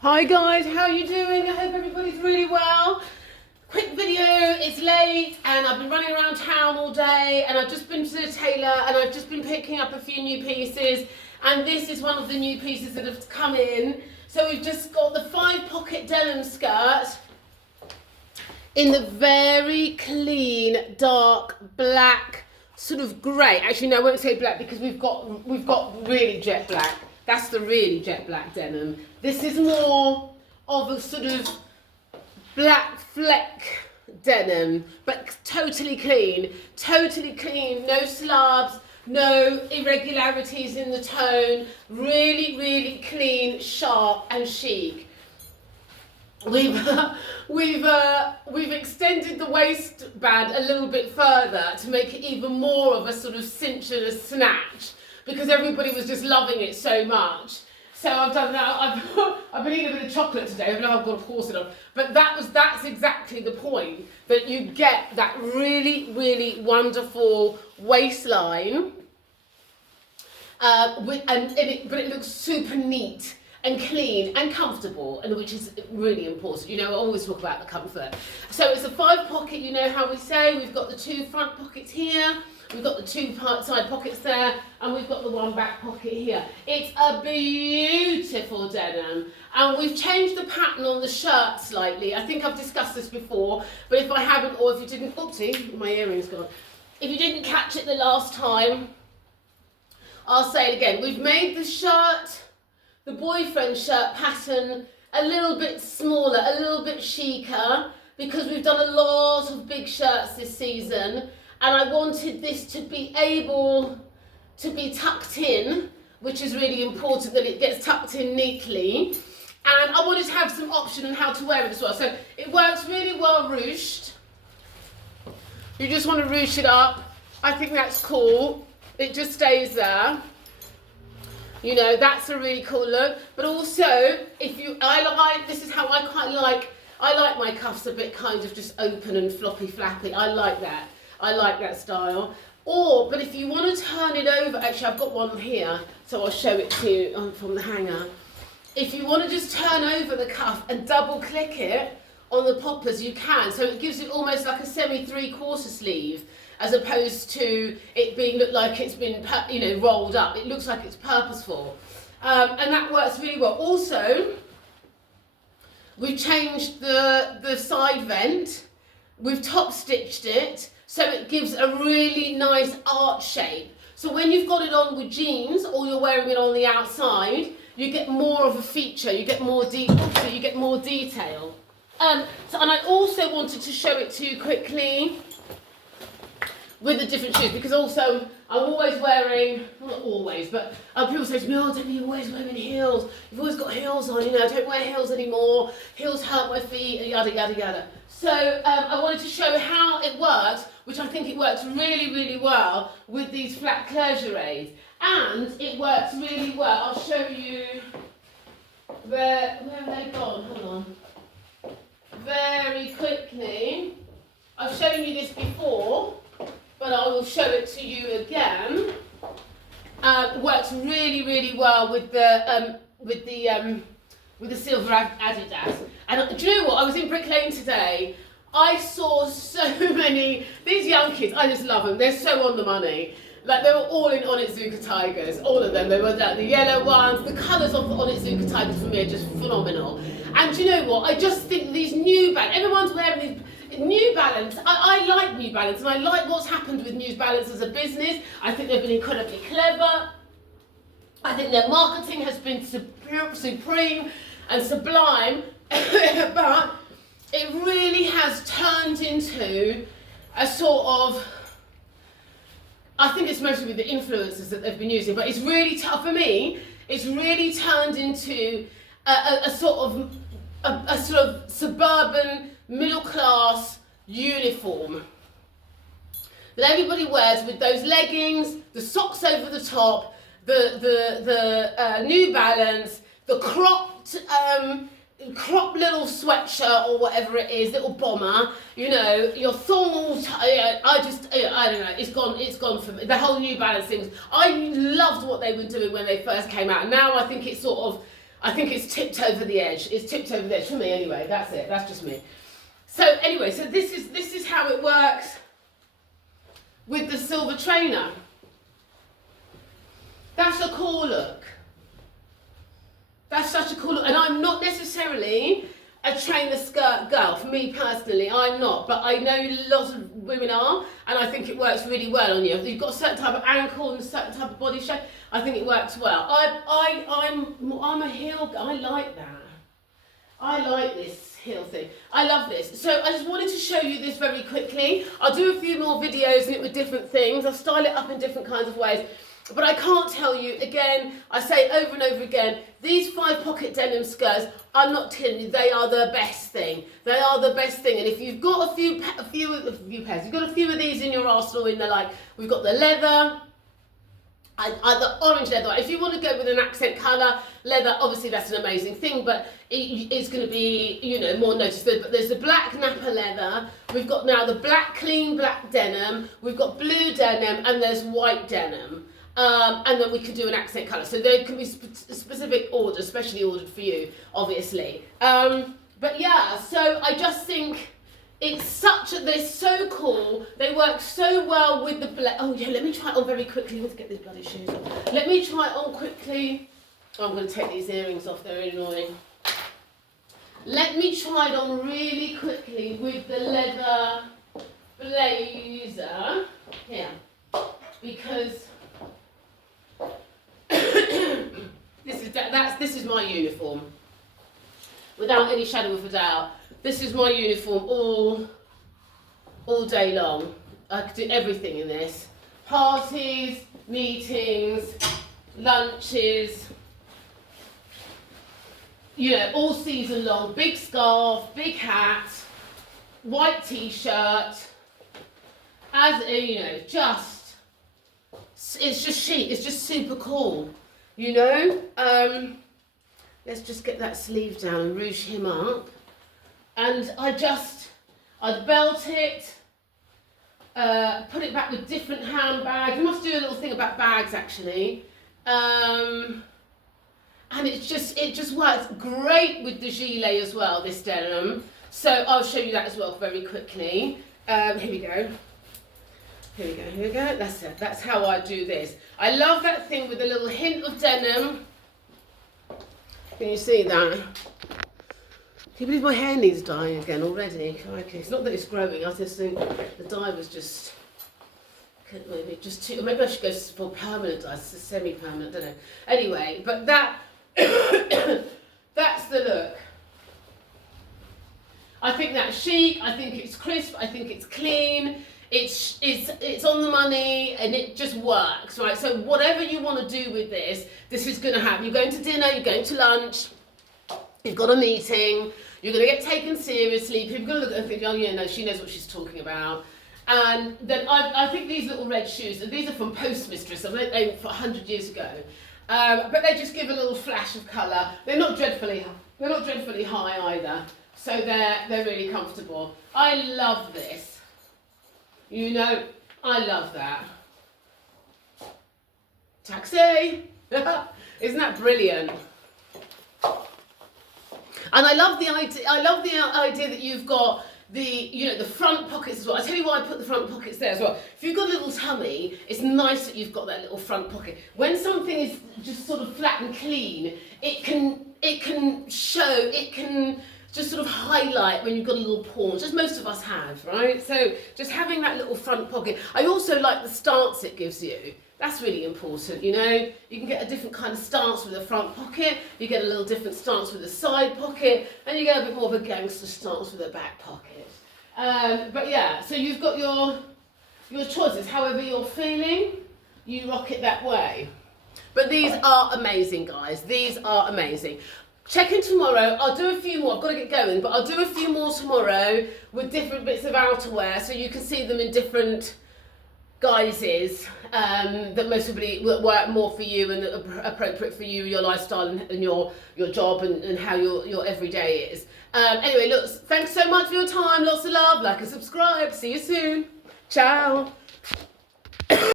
Hi guys, how are you doing? I hope everybody's really well. Quick video, it's late and I've been running around town all day and I've just been to the tailor and I've just been picking up a few new pieces, and this is one of the new pieces that have come in. So we've just got the 5-pocket denim skirt in the very clean dark black sort of grey. Actually no, I won't say black because we've got really jet black. That's the really jet black denim. This is more of a sort of black fleck denim, but totally clean, no slabs, no irregularities in the tone, really clean, sharp and chic. We've extended the waistband a little bit further to make it even more of a sort of cinch and a snatch, because everybody was just loving it so much. So I've done that. I've been eating a bit of chocolate today, even though I've got a corset on. But that's exactly the point, that you get that really wonderful waistline, but it looks super neat and clean and comfortable, and which is really important. You know, I always talk about the comfort. So it's a 5-pocket, you know how we say. We've got the 2 front pockets here, we've got the 2 side pockets there, and we've got the 1 back pocket here. It's a beautiful denim, and we've changed the pattern on the shirt slightly. I think I've discussed this before, but if I haven't, or if you didn't, oopsie, my earring's gone. If you didn't catch it the last time, I'll say it again. We've made the shirt, the boyfriend shirt pattern, a little bit smaller, a little bit chicer, because we've done a lot of big shirts this season, and I wanted this to be able to be tucked in, which is really important that it gets tucked in neatly, and I wanted to have some option on how to wear it as well. So it works really well ruched. You just want to ruche it up. I think that's cool. It just stays there. You know, that's a really cool look. But also, this is how I like my cuffs a bit kind of just open and floppy flappy. I like that style. But if you want to turn it over, actually I've got one here, so I'll show it to you from the hanger. If you want to just turn over the cuff and double click it on the poppers, you can. So it gives it almost like a semi 3/4 sleeve, as opposed to it look like it's been, you know, rolled up. It looks like it's purposeful, and that works really well. Also, we've changed the side vent. We've top stitched it, so it gives a really nice arch shape. So when you've got it on with jeans, or you're wearing it on the outside, you get more of a feature. You get more you get more detail. And I also wanted to show it to you quickly with the different shoes, because also I'm always wearing, well, not always, but people say to me, oh Debbie, you're always wearing heels, you've always got heels on, you know, I don't wear heels anymore, heels hurt my feet, and yada. So I wanted to show how it works, which I think it works really well with these flat clergerets, and it works really well. I'll show you where have they gone, hold on, very quickly. I've shown you this before, but I will show it to you again. Works really well with the silver Adidas. And do you know what? I was in Brick Lane today. I saw so many, these young kids, I just love them. They're so on the money. Like, they were all in Onitsuka Tigers, all of them. They were like the yellow ones. The colours of the Onitsuka Tigers for me are just phenomenal. And do you know what? I just think these New Balance, everyone's wearing these New Balance. I like New Balance, and I like what's happened with New Balance as a business. I think they've been incredibly clever. I think their marketing has been supreme and sublime, but it really has turned into a sort of, I think it's mostly with the influencers that they've been using, but it's really tough for me. It's really turned into a sort of suburban middle class uniform that everybody wears, with those leggings, the socks over the top, the New Balance, the cropped little sweatshirt or whatever it is, little bomber, you know, your thong all I don't know, it's gone for me. The whole New Balance things, I loved what they were doing when they first came out. Now I think it's sort of I think it's tipped over the edge. It's tipped over the edge for me anyway. That's it. That's just me. So anyway, so this is how it works with the silver trainer. That's a cool look. That's such a cool look. And I'm not necessarily a trainer skirt girl. For me personally, I'm not. But I know lots of women are, and I think it works really well on you. If you've got a certain type of ankle and a certain type of body shape, I think it works well. I'm a heel girl. I like that. I like this heel thing. I love this. So I just wanted to show you this very quickly. I'll do a few more videos in it with different things. I'll style it up in different kinds of ways. But I can't tell you, again, I say over and over again, these 5-pocket denim skirts, I'm not telling you, they are the best thing. They are the best thing. And if you've got a few pairs, you've got a few of these in your arsenal, in the, like, we've got the leather, the orange leather. If you want to go with an accent colour, leather, obviously that's an amazing thing, but it's going to be, you know, more noticeable. But there's the black Napa leather, we've got now the black, clean black denim, we've got blue denim, and there's white denim. And then we can do an accent colour. So there can be specific orders, especially ordered for you, obviously. But yeah, so I just think they're so cool. They work so well with the oh yeah, let me try it on very quickly. Let's get these bloody shoes on. Let me try it on quickly. Oh, I'm going to take these earrings off, they're annoying. Let me try it on really quickly with the leather blazer. Here. Because this is my uniform, without any shadow of a doubt. This is my uniform all day long. I could do everything in this: parties, meetings, lunches, you know, all season long. Big scarf, big hat, white t-shirt, as you know, it's just chic. It's just super cool. You know, let's just get that sleeve down and rouge him up. And I'd belt it, put it back with different handbags. We must do a little thing about bags actually. And it just works great with the gilet as well, this denim. So I'll show you that as well very quickly. Here we go. Here we go. That's it. That's how I do this. I love that thing with a little hint of denim. Can you see that? Can you believe my hair needs dyeing again already? Okay, it's not that it's growing. I just think the dye was just maybe just too. Maybe I should go for permanent dye, semi-permanent. I don't know. Anyway, but that that's the look. I think that's chic. I think it's crisp. I think it's clean. It's on the money, and it just works, right? So whatever you want to do with this is going to happen. You're going to dinner, you're going to lunch, you've got a meeting, you're going to get taken seriously. People are going to look at her and think, oh yeah, no, she knows what she's talking about. And then I think these little red shoes, and these are from Postmistress, I made them for 100 years ago. But they just give a little flash of colour. They're not dreadfully high either. So they're really comfortable. I love this. You know, I love that. Taxi! Isn't that brilliant? And I love the idea that you've got the front pockets as well. I tell you why I put the front pockets there as well. If you've got a little tummy, it's nice that you've got that little front pocket. When something is just sort of flat and clean, it can show, it can just sort of highlight when you've got a little paunch, as most of us have, right? So just having that little front pocket. I also like the stance it gives you. That's really important, you know. You can get a different kind of stance with a front pocket, you get a little different stance with a side pocket, and you get a bit more of a gangster stance with a back pocket. But yeah, so you've got your choices. However you're feeling, you rock it that way. But these are amazing, guys. These are amazing. Check in tomorrow. I'll do a few more. I've got to get going, but I'll do a few more tomorrow with different bits of outerwear, so you can see them in different guises that most probably will work more for you and appropriate for you, your lifestyle and your job and how your everyday is. Anyway, look, thanks so much for your time. Lots of love. Like and subscribe. See you soon. Ciao.